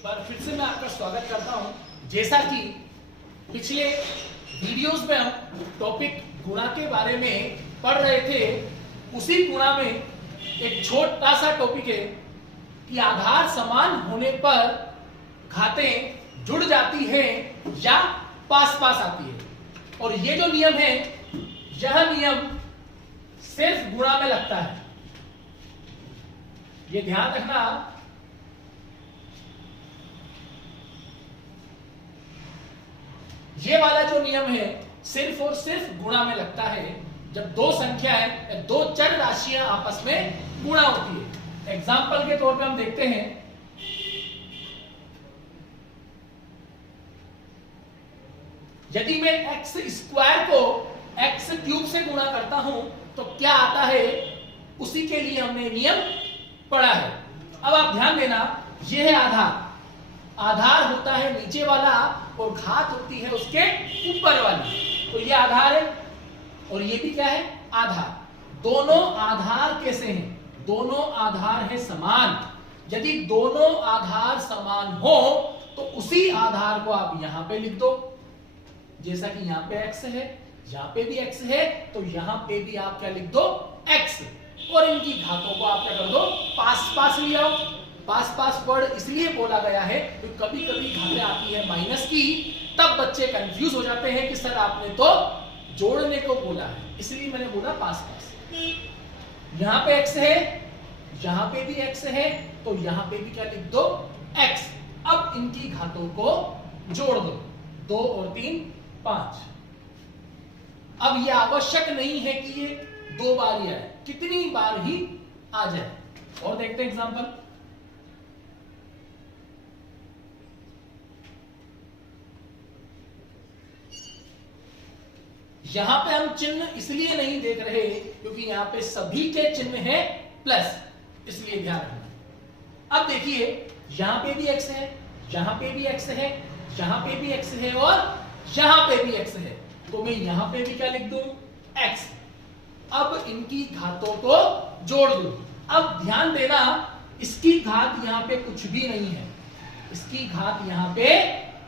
एक बार फिर से मैं आपका स्वागत करता हूं। जैसा कि पिछले वीडियोस में हम टॉपिक गुणा के बारे में पढ़ रहे थे, उसी गुणा में एक छोटा सा टॉपिक है कि आधार समान होने पर घातें जुड़ जाती हैं या पास पास आती है। और ये जो नियम है, यह नियम सिर्फ गुणा में लगता है। ये ध्यान रखना, ये वाला जो नियम है सिर्फ और सिर्फ गुणा में लगता है, जब दो संख्याएं, दो चर राशियां आपस में गुणा होती है। एग्जाम्पल के तौर पे हम देखते हैं, यदि मैं एक्स स्क्वायर को एक्स क्यूब से गुणा करता हूं तो क्या आता है, उसी के लिए हमने नियम पढ़ा है। अब आप ध्यान देना, यह है आधार। आधार होता है नीचे वाला और घात होती है उसके ऊपर वाली। तो ये आधार है और ये भी क्या है, आधार। दोनों आधार कैसे हैं? दोनों आधार है समान। यदि दोनों आधार समान हो तो उसी आधार को आप यहां पे लिख दो। जैसा कि यहां पे x है, यहां पे भी x है, तो यहां पे भी आप क्या लिख दो, x। और इनकी घातों को आप क्या कर दो, पास पास ले आओ। पास पास वर्ड इसलिए बोला गया है क्योंकि कभी कभी घातें आती है माइनस की, तब बच्चे कंफ्यूज हो जाते हैं कि सर आपने तो जोड़ने को बोला है, इसलिए मैंने बोला पास पास। यहां पे x है, यहां पे भी x है, तो यहां पे भी क्या लिख दो, x। अब इनकी घातों को जोड़ दो, 2 और 3 5। अब यह आवश्यक नहीं है कि ये 2 बार ही आए, कितनी बार ही आ जाए। और देखते हैं एग्जांपल। यहां पे हम चिन्ह इसलिए नहीं देख रहे क्योंकि यहां पे सभी के चिन्ह है प्लस, इसलिए ध्यान रखना। अब देखिए, यहां पे भी x है, यहां पे भी x है, यहां पे भी x है और यहां पे भी x है, तो मैं यहां पे भी क्या लिख दूं, x। अब इनकी घातों को जोड़ दूं। अब ध्यान देना, इसकी घात यहां पे कुछ भी नहीं है, इसकी घात यहां पे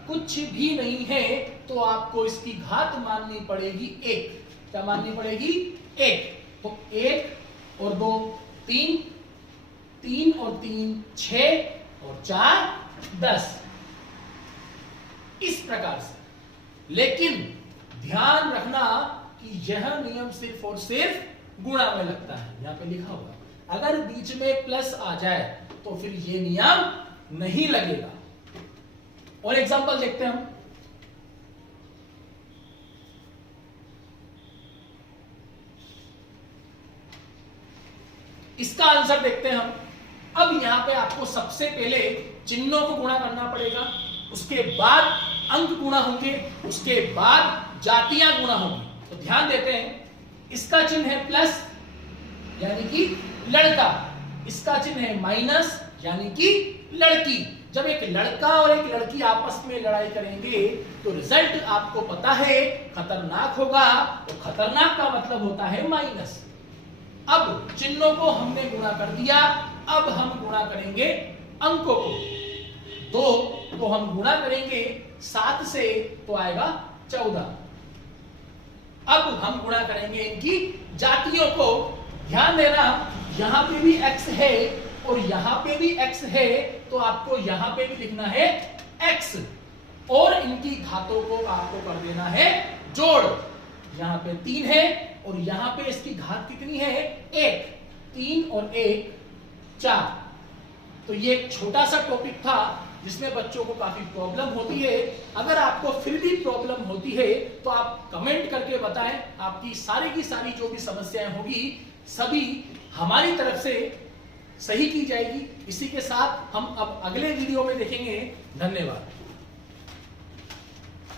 कुछ भी नहीं है, तो आपको इसकी घात माननी पड़ेगी 1। क्या माननी पड़ेगी, 1। तो 1 और 2 3, 3 और 3 6 और 4 10, इस प्रकार से। लेकिन ध्यान रखना कि यह नियम सिर्फ और सिर्फ गुणा में लगता है। यहां पे लिखा होगा, अगर बीच में प्लस आ जाए तो फिर यह नियम नहीं लगेगा। और एग्जांपल देखते हैं हम। इसका आंसर देखते हैं हम। अब यहां पे आपको सबसे पहले चिन्हों को गुणा करना पड़ेगा, उसके बाद अंक गुणा होंगे, उसके बाद जातियां गुणा होंगी। तो ध्यान देते हैं, इसका चिन्ह है प्लस यानी कि लड़का, इसका चिन्ह है माइनस यानी कि लड़की। जब एक लड़का और एक लड़की आपस में लड़ाई करेंगे तो रिजल्ट आपको पता है खतरनाक होगा, तो खतरनाक का मतलब होता है माइनस। अब चिन्हों को हमने गुणा कर दिया, अब हम गुणा करेंगे अंकों को। 2 तो हम गुणा करेंगे 7 से, तो आएगा 14। अब हम गुणा करेंगे इनकी जातियों को। ध्यान देना, यहां पे भी x है और यहां पे भी x है, तो आपको यहां पे भी लिखना है x और इनकी घातों को आपको कर देना है जोड़। यहां पे 3 है और यहां पे इसकी घात कितनी है, 1। 3 और 1 4। तो ये एक छोटा सा टॉपिक था जिसमें बच्चों को काफी प्रॉब्लम होती है। अगर आपको फिर भी प्रॉब्लम होती है तो आप कमेंट करके बताएं, आपकी सारी की सारी जो भी समस्याएं होगी सभी हमारी तरफ से सही की जाएगी। इसी के साथ हम अब अगले वीडियो में देखेंगे। धन्यवाद।